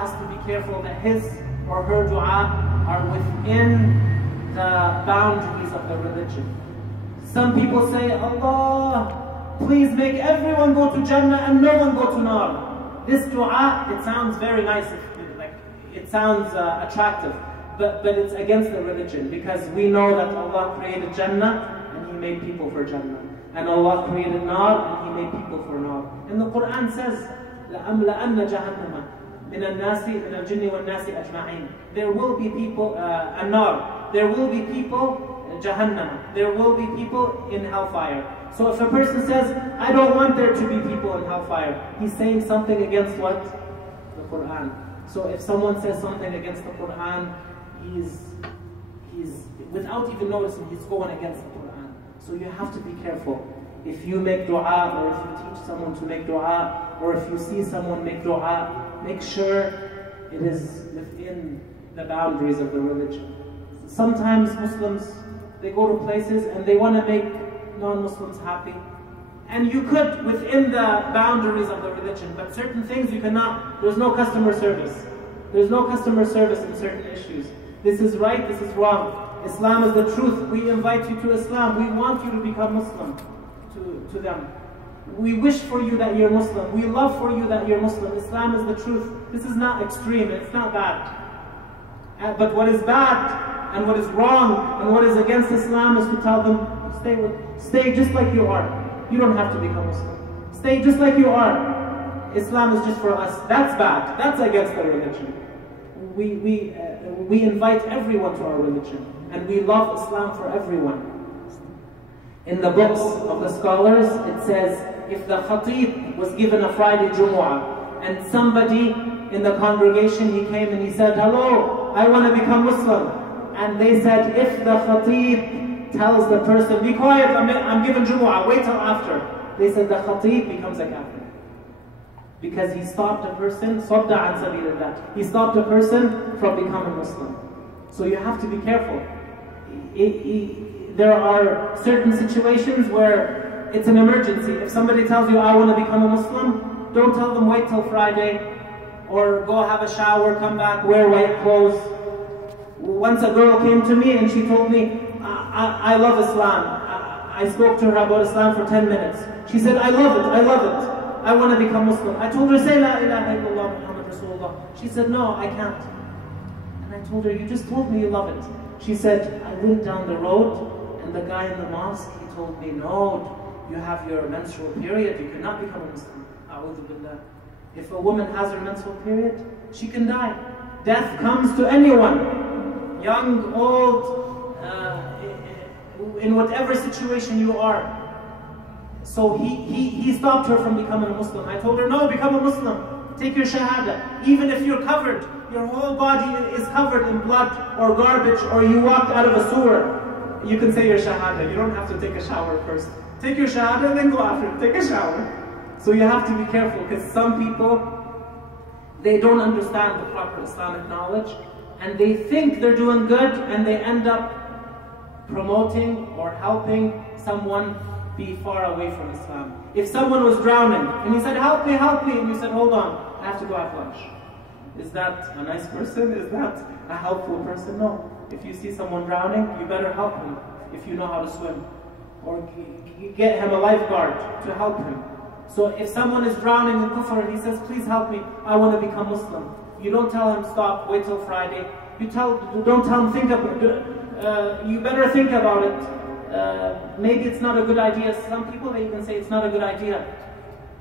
has to be careful that his or her dua are within the boundaries of the religion. Some people say, Allah, please make everyone go to Jannah and no one go to Nar. This dua, it sounds very nice, it sounds attractive, but it's against the religion, because we know that Allah created Jannah and He made people for Jannah. And Allah created Nar and He made people for Nar. And the Quran says, لَأَمْلَأَنَّ جَهَنَّمَ مِنَ النَّاسِ مِنَ الْجِنِّ وَالنَّاسِ أَجْمَعِينَ. There will be people, An-Nar, there will be people, Jahannam, there will be people in hellfire. So if a person says, I don't want there to be people in hellfire, he's saying something against what? The Quran. So if someone says something against the Quran, he's without even noticing, he's going against the Quran. So you have to be careful. If you make dua, or if you teach someone to make dua, or if you see someone make dua, make sure it is within the boundaries of the religion. Sometimes Muslims, they go to places and they want to make non-Muslims happy. And you could within the boundaries of the religion, but certain things you cannot. There's no customer service. There's no customer service in certain issues. This is right, this is wrong. Islam is the truth. We invite you to Islam. We want you to become Muslim to them. We wish for you that you're Muslim. We love for you that you're Muslim. Islam is the truth. This is not extreme. It's not bad. But what is bad and what is wrong and what is against Islam is to tell them, stay just like you are. You don't have to become Muslim. Stay just like you are. Islam is just for us. That's bad. That's against the religion. We invite everyone to our religion, and we love Islam for everyone. In the books of the scholars, it says, if the khatib was given a Friday Jumu'ah, and somebody in the congregation, he came and he said, hello, I want to become Muslim. And they said, if the khatib tells the person, be quiet, I'm given Jumu'ah, wait till after. They said the khatib becomes a kafir. Because he stopped a person, صَدَّ عَنْ سَبِيلِ اللَّهِ. He stopped a person from becoming Muslim. So you have to be careful. There are certain situations where it's an emergency. If somebody tells you, I want to become a Muslim, don't tell them wait till Friday, or go have a shower, come back, wear white clothes. Once a girl came to me and she told me, I love Islam. I spoke to her about Islam for 10 minutes. She said, I love it, I love it. I want to become Muslim. I told her, say La ilaha illallah Muhammad Rasulullah. She said, no, I can't. And I told her, you just told me you love it. She said, I went down the road and the guy in the mosque, he told me, no, you have your menstrual period, you cannot become a Muslim. A'udhu billah. If a woman has her menstrual period, she can die. Death comes to anyone. Young, old, in whatever situation you are. So he stopped her from becoming a Muslim. I told her, no, become a Muslim. Take your shahada. Even if you're covered, your whole body is covered in blood or garbage, or you walked out of a sewer, you can say your shahada. You don't have to take a shower first. Take your shahada and then go after it. Take a shower. So you have to be careful, because some people, they don't understand the proper Islamic knowledge, and they think they're doing good, and they end up promoting or helping someone be far away from Islam. If someone was drowning and he said, help me, and you said, hold on, I have to go have lunch. Is that a nice person? Is that a helpful person? No. If you see someone drowning, you better help him if you know how to swim. Or get him a lifeguard to help him. So if someone is drowning in kufr and he says, please help me, I want to become Muslim. You don't tell him, stop, wait till Friday. Don't tell him, think about it. You better think about it. Maybe it's not a good idea. Some people, they even say it's not a good idea.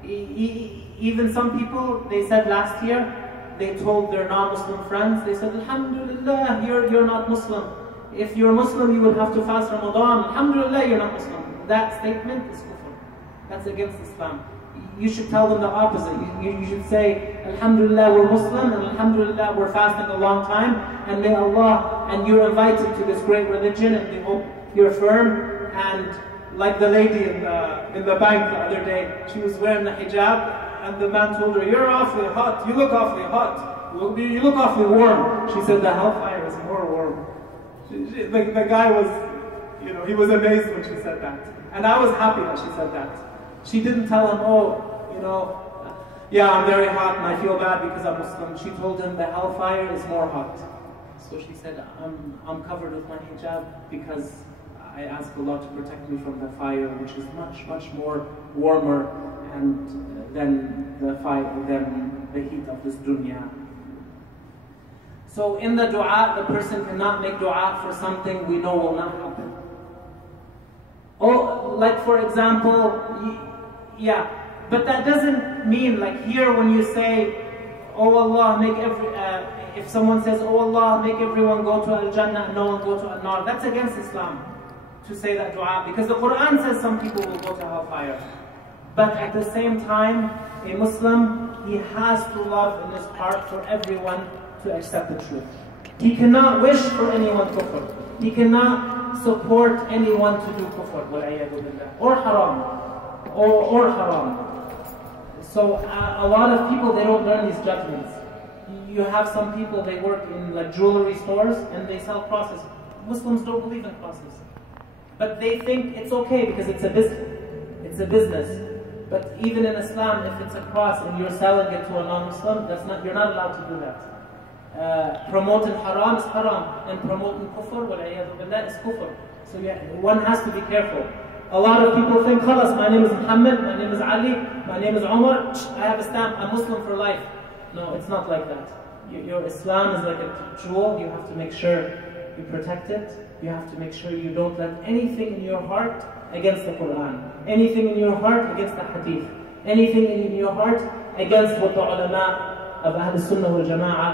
Even some people, they said last year, they told their non-Muslim friends, they said, Alhamdulillah, you're not Muslim. If you're Muslim, you would have to fast Ramadan. Alhamdulillah, you're not Muslim. That statement is kufr. That's against Islam. You should tell them the opposite. You should say, Alhamdulillah, we're Muslim, and Alhamdulillah, we're fasting a long time, and may Allah, and you're invited to this great religion, and we hope you're firm. And like the lady in the bank the other day, she was wearing the hijab, and the man told her, you're awfully hot, you look awfully hot, you look awfully warm. She said, the hellfire is more warm. The guy was, he was amazed when she said that. And I was happy that she said that. She didn't tell him, oh, yeah, I'm very hot and I feel bad because I'm Muslim. She told him the hellfire is more hot. So she said, I'm covered with my hijab because I ask Allah to protect me from the fire, which is much, much more warmer and than the fire, than the heat of this dunya. So in the dua, the person cannot make dua for something we know will not happen. Oh, like for example, yeah, but that doesn't mean like here when you say, oh Allah, make if someone says, oh Allah, make everyone go to Al-Jannah and no one go to Al-Nar, that's against Islam to say that dua, because the Quran says some people will go to hellfire. But at the same time, a Muslim, he has to love in his heart for everyone to accept the truth. He cannot wish for anyone kufr. He cannot support anyone to do kufr, or haram, or haram. So a lot of people, they don't learn these judgments. You have some people, they work in like jewelry stores and they sell crosses. Muslims don't believe in crosses. But they think it's okay because it's a business. It's a business. But even in Islam, if it's a cross and you're selling it to a non-Muslim, you're not allowed to do that. Promoting haram is haram, and promoting kufr, wal-iyadhu billah, is kufr. So yeah, one has to be careful. A lot of people think, khalas, my name is Muhammad, my name is Ali, my name is Umar, I have a stamp, I'm Muslim for life. No, it's not like that. Your Islam is like a jewel. You have to make sure you protect it. You have to make sure you don't let anything in your heart against the Quran, anything in your heart against the Hadith, anything in your heart against what the ulama of Ahl Sunnah wal Jama'ah,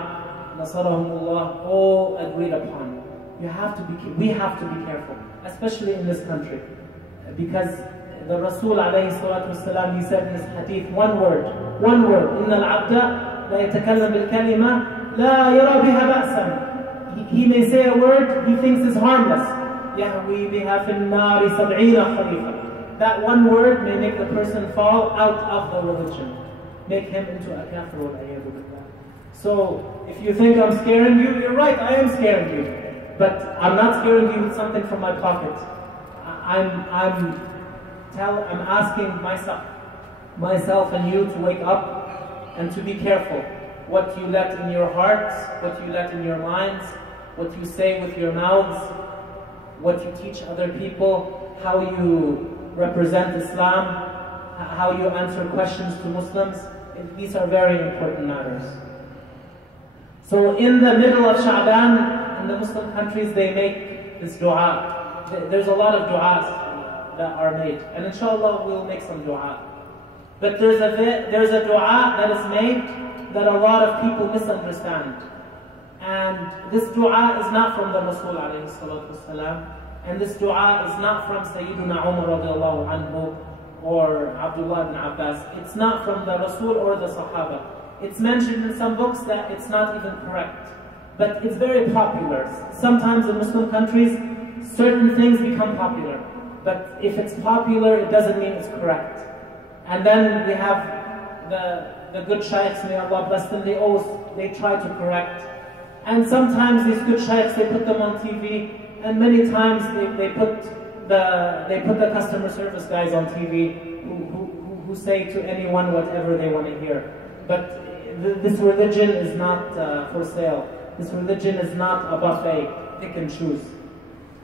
Nasarahumullah, all agreed upon. We have to be careful, especially in this country, because the Rasul alayhi salatu wasalam, he said in his Hadith, one word, إِنَّ الْعَبْدَ لا يتكلم بالكلمة لا يرى بها بأسا. He may say a word he thinks is harmless. يهوي بها في النار 70 خريفا. That one word may make the person fall out of the religion, make him into a kafir wal-iyadhu billah. So if you think I'm scaring you, you're right, I am scaring you. But I'm not scaring you with something from my pocket. I'm asking myself and you to wake up and to be careful what you let in your hearts, what you let in your minds, what you say with your mouths, what you teach other people, how you represent Islam, how you answer questions to Muslims. These are very important matters. So in the middle of Shaaban, in the Muslim countries, they make this dua. There's a lot of du'as that are made, and inshallah we'll make some dua. But there's a dua that is made that a lot of people misunderstand. And this dua is not from the Rasul alayhi salatu wasalam, and this dua is not from Sayyiduna Umar radiallahu anhu or Abdullah ibn Abbas. It's not from the Rasul or the Sahaba. It's mentioned in some books that it's not even correct. But it's very popular. Sometimes in Muslim countries, certain things become popular. But if it's popular, it doesn't mean it's correct. And then we have the good shaykhs, may Allah bless them, they try to correct. And sometimes these good shaykhs, they put them on TV, and many times they put the customer service guys on TV who say to anyone whatever they want to hear. But this religion is not for sale. This religion is not a buffet, pick and choose.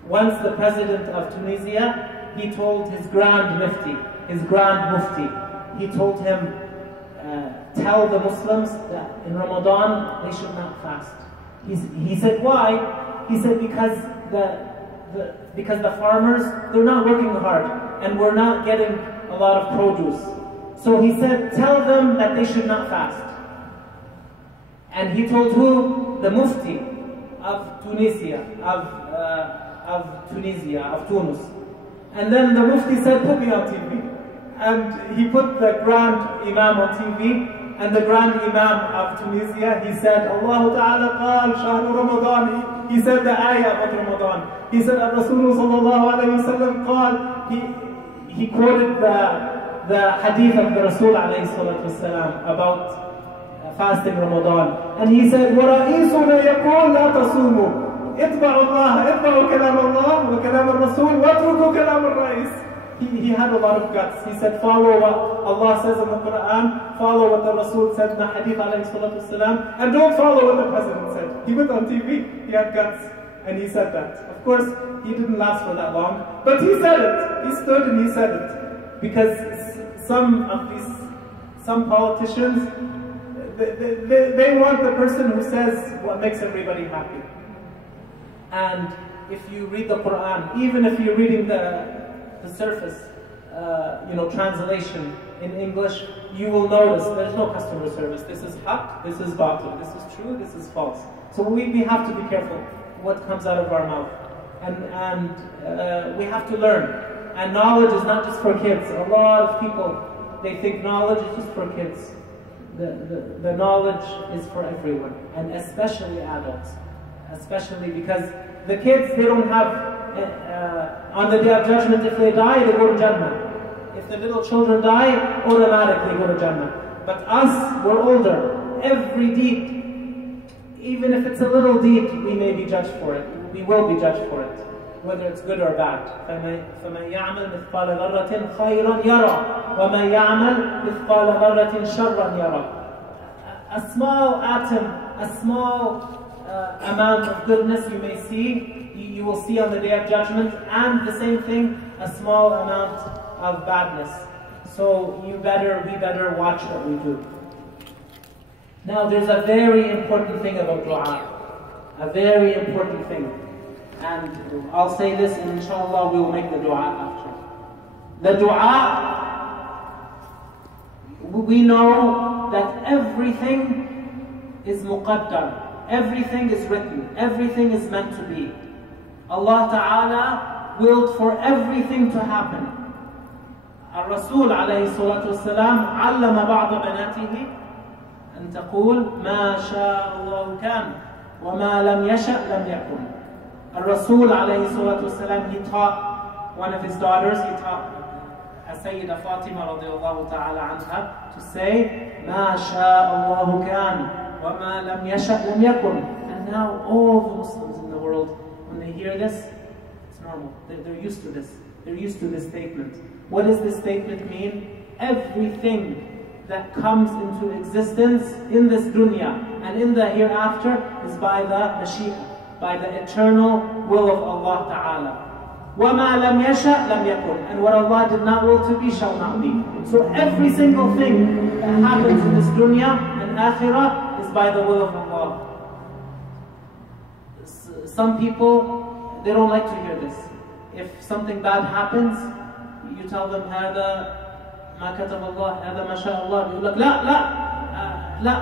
Once the president of Tunisia, he told his grand mufti, he told him, tell the Muslims that in Ramadan they should not fast. He said, why? He said, because the farmers, they're not working hard and we're not getting a lot of produce. So he said, tell them that they should not fast. And he told who? The mufti of Tunisia, of Tunis. And then the mufti said, put me on TV. And he put the grand imam on TV, and the grand imam of Tunisia, he said, Allah Ta'ala qal shahr Ramadan. He said the ayah about Ramadan. He said, Rasulullah sallallahu alayhi wa sallam qal. He quoted the hadith of the Rasul alayhi salatu wasalam about fasting Ramadan. And he said, وَرَئِيسُنَا يَقُولْ لَا تَصُومُوا اتبعوا الله اتبعوا كلام الله وكلام الرسول واتركوا كلام الرئيس. he had a lot of guts. He said, follow what Allah says in the Quran, follow what the Rasul said in the Hadith alayhi salatu wasalam, and don't follow what the President said. He went on TV, he had guts, and he said that. Of course, he didn't last for that long, but he said it. He stood and he said it. Because some politicians, they want the person who says what makes everybody happy. And if you read the Quran, even if you're reading the surface, translation in English, you will notice there's no customer service. This is haqq, this is batil, this is true, this is false. So we have to be careful what comes out of our mouth. And we have to learn. And knowledge is not just for kids. A lot of people, they think knowledge is just for kids. The knowledge is for everyone, and especially adults. Especially because the kids, they don't have, on the Day of Judgment, if they die, they go to Jannah. If the little children die, automatically go to Jannah. But us, we're older. Every deed, even if it's a little deed, we may be judged for it. We will be judged for it, whether it's good or bad. فَمَنْ يَعْمَلْ مِثْقَالَ ذَرَّةٍ خَيْرًا يَرَى وَمَنْ يَعْمَلْ مِثْقَالَ ذَرَّةٍ شَرًّا يَرَى. A small atom, a small amount of goodness you may see, you will see on the Day of Judgment, and the same thing, a small amount of badness. So we better watch what we do. Now there's a very important thing about dua. A very important thing. And I'll say this, and inshallah we will make the dua after. The dua, we know that everything is muqaddar. Everything is written. Everything is meant to be. Allah Ta'ala willed for everything to happen. Al-Rasul alayhi salatu wasalam علم بعض بناته أن تقول ما شاء الله كان وما لم يشأ لم يكن. Al-Rasul alayhi salatu wasalam, he taught one of his daughters, he taught Sayyida Fatima radiallahu ta'ala anha to say ما شاء الله كان وَمَا لَمْ يَشَأْ لَمْ يَكُنْ. And now all the Muslims in the world, when they hear this, it's normal. They're used to this. They're used to this statement. What does this statement mean? Everything that comes into existence in this dunya and in the hereafter is by the Mashiach, by the eternal will of Allah Ta'ala. وَمَا لَمْ يَشَأْ لَمْ يَكُنْ. And what Allah did not will to be shall not be. So every single thing that happens in this dunya and akhirah by the will of Allah. Some people, they don't like to hear this. If something bad happens, you tell them هذا ما كتب الله, هذا ما شاء الله. يقول لك لا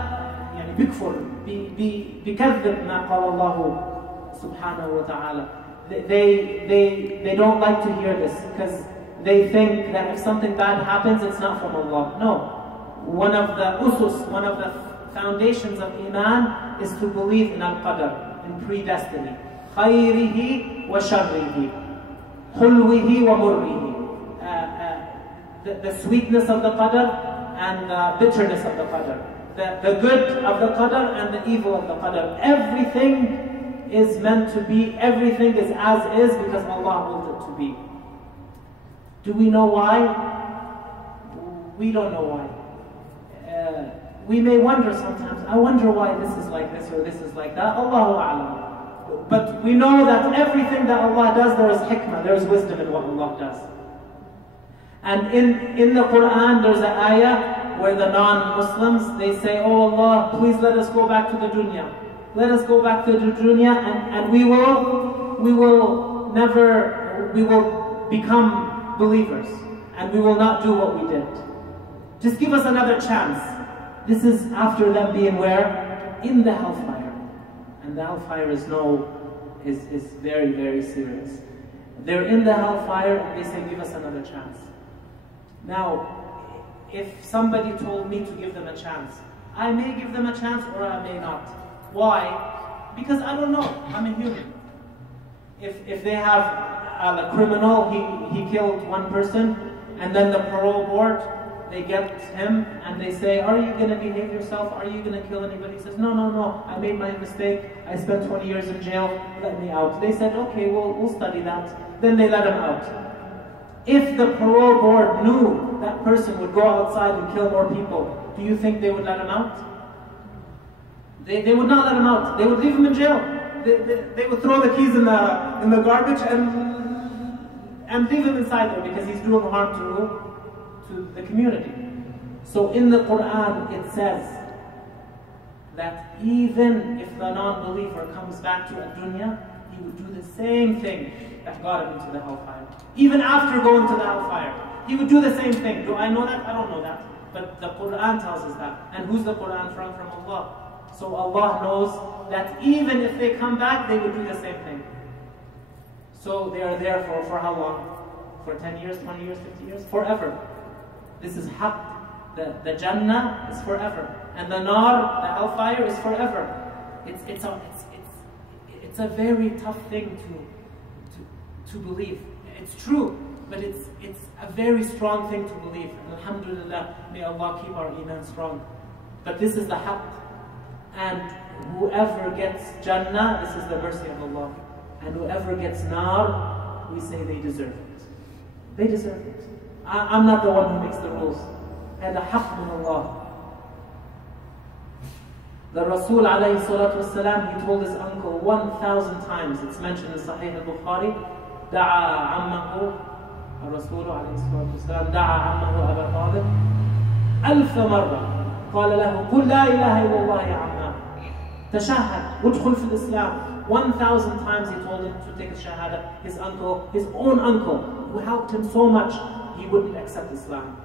يعني بيكفر بيكذب ما قال الله سبحانه وتعالى. They don't like to hear this because they think that if something bad happens, it's not from Allah. No. One of the usus, one of the foundations of Iman is to believe in Al-Qadr, in predestiny. خَيْرِهِ وَشَرِّهِ حُلْوِهِ وَمُرِّهِ. The sweetness of the Qadr and the bitterness of the Qadr. The good of the Qadr and the evil of the Qadr. Everything is meant to be, everything is as is because Allah willed it to be. Do we know why? We don't know why. We may wonder sometimes, I wonder why this is like this or this is like that. Allahu A'lam. But we know that everything that Allah does, there is hikmah, there is wisdom in what Allah does. And in the Quran, there's an ayah where the non-Muslims, they say, oh Allah, please let us go back to the dunya. Let us go back to the dunya and we will become believers. And we will not do what we did. Just give us another chance. This is after them being where? In the hellfire. And the hellfire is very, very serious. They're in the hellfire and they say, give us another chance. Now, if somebody told me to give them a chance, I may give them a chance or I may not. Why? Because I don't know. I'm a human. If they have a criminal, he killed one person, and then the parole board, they get him and they say, are you going to behave yourself? Are you going to kill anybody? He says, no, I made my mistake. I spent 20 years in jail. Let me out. They said, okay, we'll study that. Then they let him out. If the parole board knew that person would go outside and kill more people, do you think they would let him out? They would not let him out. They would leave him in jail. They would throw the keys in the garbage and leave him inside there because he's doing harm to the community. So in the Quran it says that even if the non-believer comes back to ad-dunya, he would do the same thing that got him into the hellfire. Even after going to the hellfire, he would do the same thing. Do I know that? I don't know that. But the Quran tells us that. And who's the Quran from? From Allah. So Allah knows that even if they come back, they would do the same thing. So they are there for how long? For 10 years, 20 years, 50 years? Forever. This is haqq. The Jannah is forever. And the nar, the hellfire, is forever. It's a very tough thing to believe. It's true, but it's a very strong thing to believe. And alhamdulillah, may Allah keep our iman strong. But this is the haqq. And whoever gets Jannah, this is the mercy of Allah. And whoever gets nar, we say they deserve it. They deserve it. I'm not the one who makes the rules. And the haqq min Allah. The Rasul alayhi salatu wasalam, he told his uncle 1,000 times. It's mentioned in Sahih al-Bukhari. دعا عمه الرسول عليه الصلاة والسلام دعا عمه أبا طالب 1000 مرة قال له قل لا إله إلا الله يا عماه تشهد وادخل في الإسلام. 1,000 times he told him to take a shahada. His uncle, his own uncle, who helped him so much, he wouldn't accept Islam.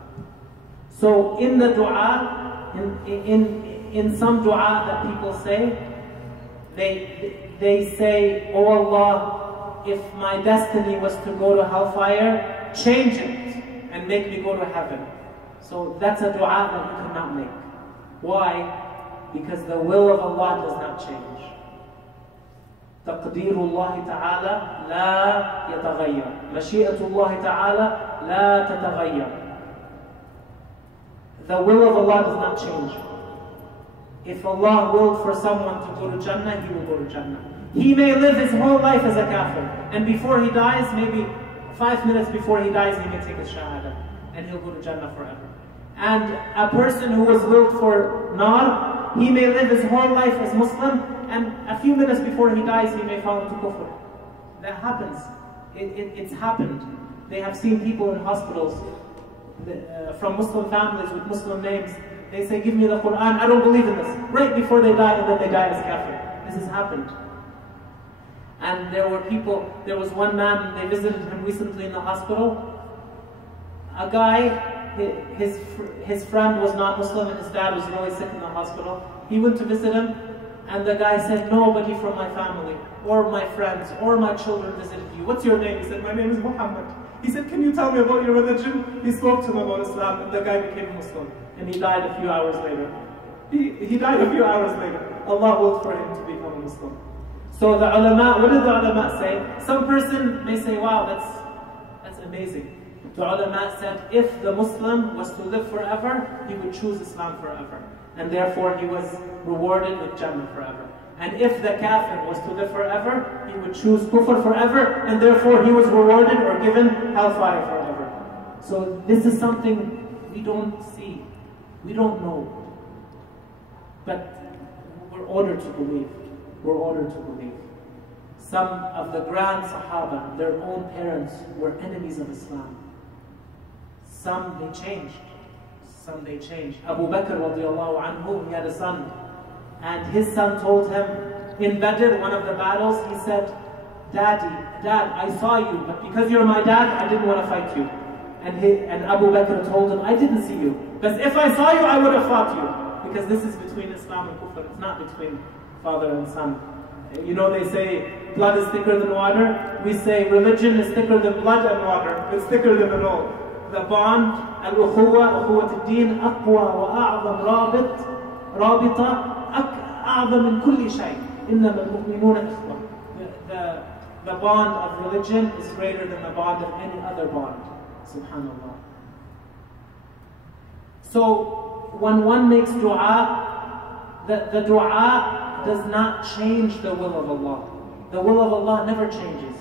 So in the dua, in some dua that people say, they say, "Oh Allah, if my destiny was to go to hellfire, change it and make me go to heaven." So that's a dua that you cannot make. Why? Because the will of Allah does not change. تقدير الله تعالى لا يتغير. مشيئة الله تعالى لا تتغير. The will of Allah does not change. If Allah willed for someone to go to Jannah, he will go to Jannah. He may live his whole life as a kafir, and before he dies, maybe 5 minutes before he dies, he may take a shahada, and he'll go to Jannah forever. And a person who was willed for nar, he may live his whole life as Muslim, and a few minutes before he dies, he may fall into kufr. That happens. It's happened. They have seen people in hospitals from Muslim families with Muslim names. They say, "Give me the Quran, I don't believe in this." Right before they die, and then they die as kafir. This has happened. And there was one man, they visited him recently in the hospital. A guy, his friend was not Muslim and his dad was really sick in the hospital. He went to visit him, and the guy said, "Nobody from my family, or my friends, or my children visited you. What's your name?" He said, "My name is Muhammad." He said, "Can you tell me about your religion?" He spoke to him about Islam, and the guy became Muslim. And he died a few hours later. He died a few hours later. Allah willed for him to become a Muslim. So the ulama, what did the ulama say? Some person may say, "Wow, that's amazing." The ulama said, if the Muslim was to live forever, he would choose Islam forever. And therefore he was rewarded with Jannah forever. And if the kafir was to live forever, he would choose kufr forever, and therefore he was rewarded or given hellfire forever. So this is something we don't see. We don't know. But we're ordered to believe. We're ordered to believe. Some of the grand Sahaba, their own parents, were enemies of Islam. Some they changed. Some they changed. Abu Bakr radiallahu anhu, he had a son. And his son told him, in Badr, one of the battles, he said, Dad, I saw you, but because you're my dad, I didn't want to fight you. And Abu Bakr told him, I didn't see you. Because if I saw you, I would have fought you. Because this is between Islam and Kufr. It's not between father and son. You know, they say blood is thicker than water. We say religion is thicker than blood and water. It's thicker than it all. The bond, al-ukhuwa, ukhuwat al-din, aqwa wa a'zam rabita, أعظم من كل شيء إنما المؤمنون إخوة. The bond of religion is greater than the bond of any other bond. Subhanallah. So when one makes dua, the dua does not change the will of Allah. The will of Allah never changes.